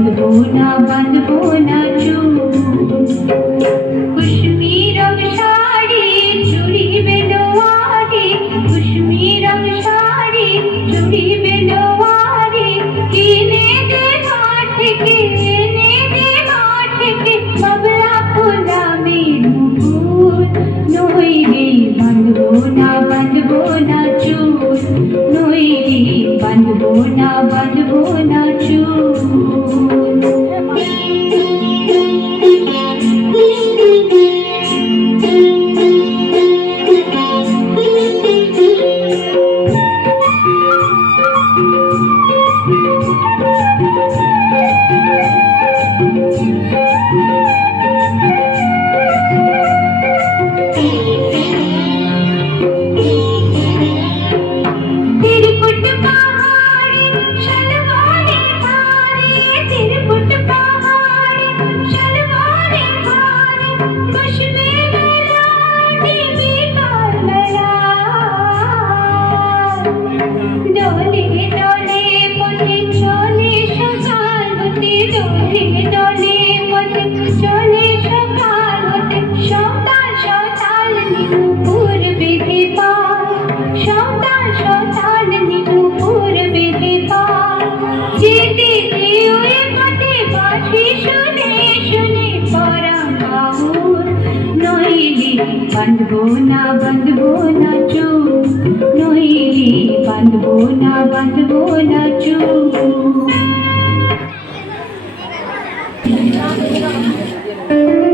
বাঁধবো না চুল কুশমি রং শাড়ি চুড়ি বেলোয়ারি কুশমি রং শাড়ি চুড়ি বেলোয়ারি কিনে দে ঘর থেকে এনে দে ঘর থেকে বাবলা ফুলামের মুকুট নইলে বাঁধবো না চুল নইলে বাঁধবো না চুল বাঁধবো না চুল নইলে বাঁধবো না চুল